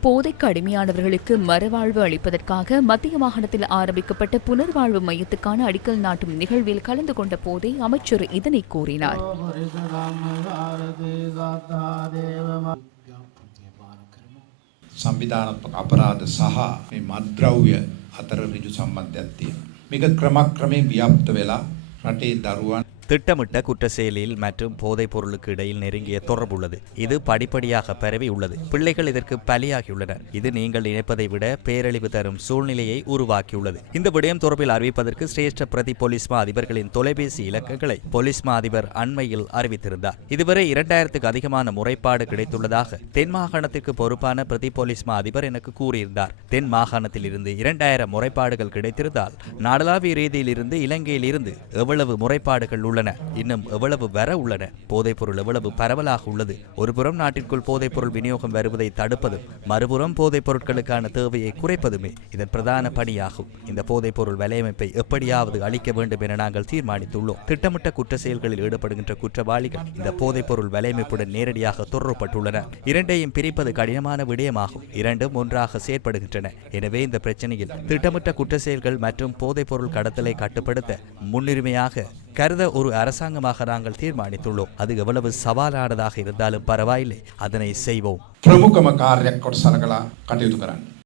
போதைக்கு அடிமையானவர்களுக்கு மறுவாழ்வு அளிப்பதற்காக மத்திய மாகாணத்தில் ஆரம்பிக்கப்பட்ட புனர்வாழ்வு மையத்துக்கான அடிக்கல் நாட்டும் நிகழ்வில் கலந்து கொண்ட போதே அமைச்சர் இதனை கூறினார் සංවිධාන අපරාධ සහ මේ මද්‍රව්‍ය අතර ඍජු සම්බන්ධයක් තියෙනවා. මේක ක්‍රමක්‍රමයෙන් ව්‍යාප්ත වෙලා රටේ දරුවන් திட்டமிட்ட குற்ற செயலில் மற்றும் போதைப் பொருளுக்கு இடையில் நெருங்கிய தொடர்பு உள்ளது. இது படிப்படியாக பரவி உள்ளது. பிள்ளைகள் இதற்கு பலியாகியுள்ளனர். இது நீங்கள் நினைப்பதை விட பேரழிவு தரும் சூழ்நிலையை உருவாக்கியுள்ளது. இந்த விடயம் தொடர்பில் அறிவிப்பதற்கு சிரேஷ்ட பிரதி போலீஸ்மா அதிபர்களின் தொலைபேசி இலக்கங்களை போலீஸ்மா அதிபர் அண்மையில் அறிவித்திருந்தார். இதுவரை இரண்டாயிரத்துக்கு அதிகமான முறைப்பாடு கிடைத்துள்ளதாக தென் மாகாணத்திற்கு பொறுப்பான பிரதி போலீஸ்மா அதிபர் எனக்கு கூறியிருந்தார். தென் மாகாணத்தில் இருந்து இரண்டாயிரம் முறைப்பாடுகள் கிடைத்திருந்தால் நாடளாவிய ரீதியில் இருந்து இலங்கையில் இருந்து எவ்வளவு முறைப்பாடுகள் உள்ளன இன்னும் எவ்வளவு வர உள்ளன? போதைப்பொருள் எவ்வளவு பரவலாக உள்ளது? ஒருபுறம் நாட்டிற்குள் போதைப்பொருள் விநியோகம் வருவதை தடுப்பதும் மறுபுறம் போதைப் பொருட்களுக்கான தேவையை குறைப்பதுமே இதன் பிரதான பணியாகும். இந்த போதைப்பொருள் வலையமைப்பை எப்படியாவது அளிக்க வேண்டும் என நாங்கள் தீர்மானித்துள்ளோம். திட்டமிட்ட குற்ற செயல்களில் ஈடுபடுகின்ற குற்றவாளிகள் இந்த போதைப்பொருள் வலையமைப்புடன் நேரடியாக தொடரப்பட்டுள்ளன. இரண்டையும் பிரிப்பது கடினமான விடயமாகும். இரண்டும் ஒன்றாக செயற்படுகின்றன. எனவே இந்த பிரச்சனையில் திட்டமிட்ட குற்ற செயல்கள் மற்றும் போதைப்பொருள் கடத்தலை கட்டுப்படுத்த முன்னுரிமையாக கருத ஒரு அரசாங்கமாக நாங்கள் தீர்மானித்துள்ளோம். அது எவ்வளவு சவாலானதாக இருந்தாலும் பரவாயில்லை. அதனை செய்வோம். பிரமுகம காரிய கொடசலகளா கண்டிருக்கிறான்